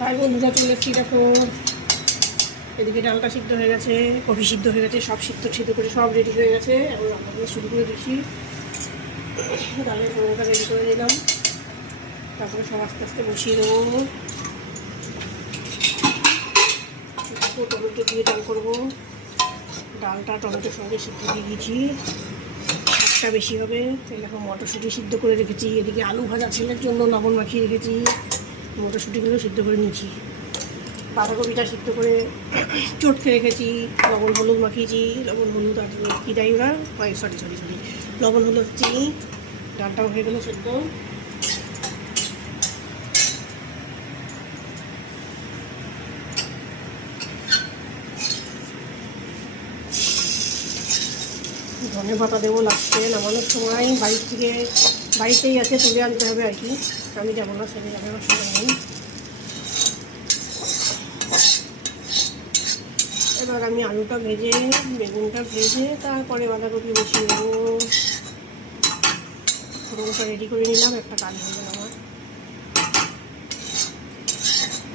ভাই বন্ধুরা, চলে এসেছি দেখো। এদিকে ডালটা সিদ্ধ হয়ে গেছে, কফি সিদ্ধ হয়ে গেছে, সব সিদ্ধ সিদ্ধ করে সব রেডি হয়ে গেছে। এখন রান্না শুরু করে দিচ্ছি। ডালের ফোড়নটা রেডি করে নিলাম। তারপরে সব আস্তে আস্তে বসিয়ে দেবো। টমেটো দিয়ে ডাল করব। ডালটা টমেটোর সঙ্গে সিদ্ধ দিয়ে দিয়েছি। শাকটা বেশি হবে। দেখো, মটরশুঁটি সিদ্ধ করে রেখেছি। এদিকে আলু ভাজা ছেলের জন্য লবণ মাখিয়ে রেখেছি। মটরশুঁটিগুলো সিদ্ধ করে নিয়েছি। বাঁধাকপিটা সিদ্ধ করে চটকে রেখেছি, লবণ, হলুদ মাখিয়েছি, লবণ, হলুদ আর কি দেয় ওরা? সরি সরি সরি লবণ, হলুদ, চিনি। ডালটাও হয়ে গেলো সেদ্ধ। ধনে পাতা দেবো লাগছে নামানোর সময় বাড়ির থেকে বাড়িতেই আছে, তুলে আনতে হবে আর কি। আমি যাব না, ছেলে যাবে সময় নেই এবার আমি আলুটা ভেজে, বেগুনটা ভেজে, তারপরে বাঁধাকপি বসিয়ে দেবো। ফোড়নটা রেডি করে নিলাম, একটা কাজ হয়ে গেল আমার।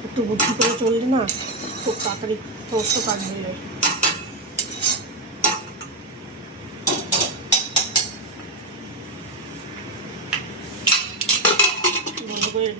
একটু বুদ্ধি করে চললে না, খুব তাড়াতাড়ি সমস্ত কাজ হয়ে যায়। বাইরে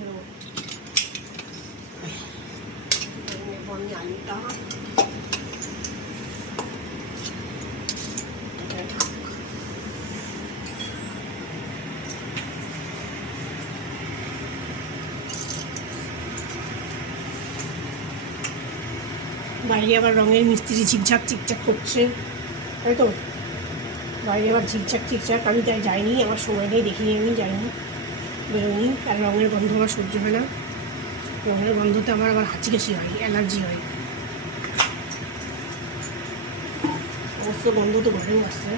আবার রঙের মিস্ত্রি ঝিকঝাক চিকচাক করছে, তাই তো? বাইরে আবার ঝিকঝাক চিকচাক আমি তাই যাইনি, আমার সময় নেই, দেখিনি আমি, যাইনি। বেরোনি আর রঙের গন্ধ আমার সহ্য হয় না। রঙের গন্ধতে আমার আবার হাঁচি কাশি হয়, অ্যালার্জি হয়। অবশ্য গন্ধ তো ঘরেও আসছে।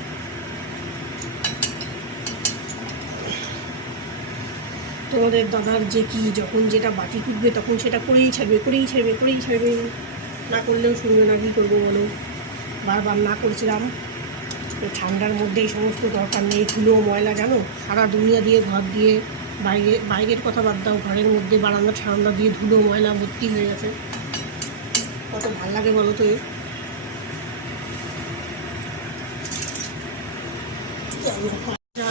তোমাদের দাদার যে কি, যখন যেটা বাটি কুটবে তখন সেটা করেই ছাড়বে করেই ছাড়বে করেই ছাড়বে। না করলেও শুনবে না, কী করব বলো? বারবার না করেছিলাম। ঠান্ডার মধ্যে এই সমস্ত দরকার নেই, ধুলো, ময়লা, জানো? সারা দুনিয়া দিয়ে, ঘর দিয়ে বাইরে, বাইরের কথা বাদ দাও, ঘরের মধ্যে বারান্দা ঠান্ডা দিয়ে ধুলো, ময়লা ভর্তি হয়ে গেছে। কত ভালো লাগে বলো তো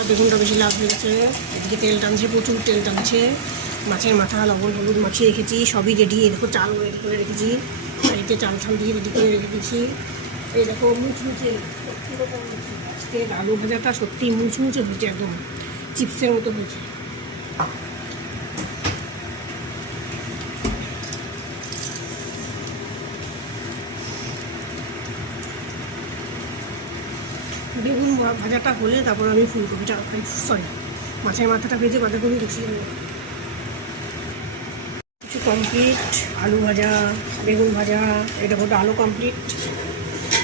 বেগুনটা বেশি লাভ হয়েছে এদিকে তেল টানছে প্রচুর, তেল টানছে। মাছের মাথা, লবণ হলুদ মাখিয়ে রেখেছি, সবই রেডি দেখো চাল রেডি করে রেখেছি। বাড়িতে চাল ঠাল দিয়ে রেডি করে রেখে দিয়েছি। এই দেখো মুচমুচে বলছি। আলু ভাজাটা সত্যি মুচমুচে হয়েছে একদম। চিপসের মতো হয়েছে। বেগুন ভাজাটা হলে তারপর আমি ফুলকপিটা সরি মাছের মাথাটা ভেজে বাঁধাকপি বসিয়ে কিছু কমপ্লিট আলু ভাজা, বেগুন ভাজা, এই দেখো, আলু কমপ্লিট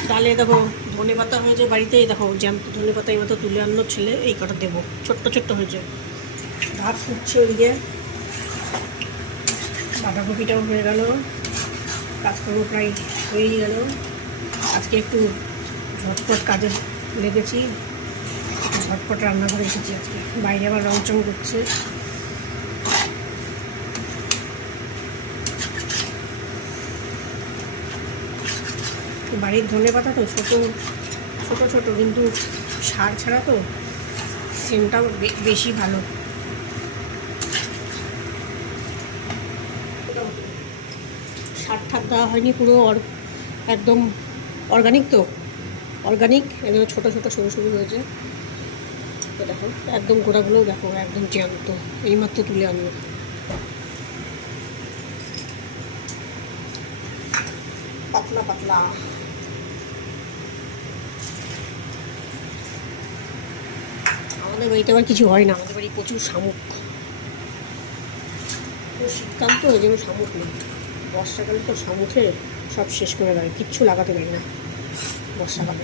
ডালে দেখো ধনে পাতা হয়েছে বাড়িতে দেখো, জ্যাম ধনে পাতা এই মতো তুলে আনলো ছেলে, এই কটা দেবো, ছোট্ট ছোট্ট হয়েছে। ভাত ফুটছে ওইদিকে বাঁধাকপিটাও হয়ে গেল। কাজকর্ম প্রায় হয়েই গেল। আজকে একটু ঝটপট কাজে লেগেছি। ঝটপট রান্না করে এসেছি আজকে। বাইরে আবার রং চং করছে। বাড়ির ধনে পাতা তো ছোটো ছোটো ছোটো, কিন্তু সার ছাড়া তো সেমটাও বেশি ভালো সার ঠাক দেওয়া হয়নি, পুরো অর- একদম অর্গানিক তো। অর্গানিক একদম ছোটো ছোটো, সরু সরু হয়েছে। তো দেখো, একদম গোড়াগুলোও দেখো, একদম জ্যান্ত। এইমাত্র তুলে আনলো পাতলা পাতলা। আমাদের বাড়িতে আবার কিছু হয় না, আমাদের বাড়ি প্রচুর শামুক। তো শীতকাল তো ওই জন্য শামুক নেই। বর্ষাকালে তো শামুকে সব শেষ করে দেয়, কিচ্ছু লাগাতে পারি না বর্ষাকালে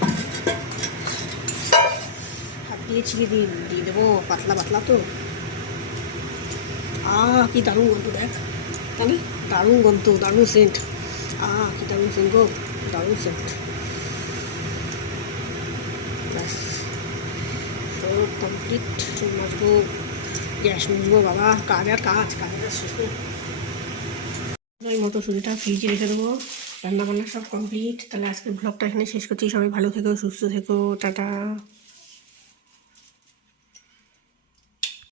হাত দিয়ে ছিঁড়ে দিয়ে দিয়ে দেবো, পাতলা পাতলা তো। আ কি দারুণ গন্ধ দেখ। জানি দারুণ গন্ধ, দারুণ সেন্ট আ কি দারুণ সেন্ট গো, দারুণ সেন্ট ব্যাস কমপ্লিট চুল মাজবো গ্যাস মুছবো বাবা। কাজ আর কাজ কাজ আর শেষ। ওই মটরশুঁটিটা ফ্রিজে রেখে দেবো। রান্নাবান্না সব কমপ্লিট তাহলে আজকের ব্লগটা এখানে শেষ করছি। সবাই ভালো থেকো, সুস্থ থেকো। টাটা।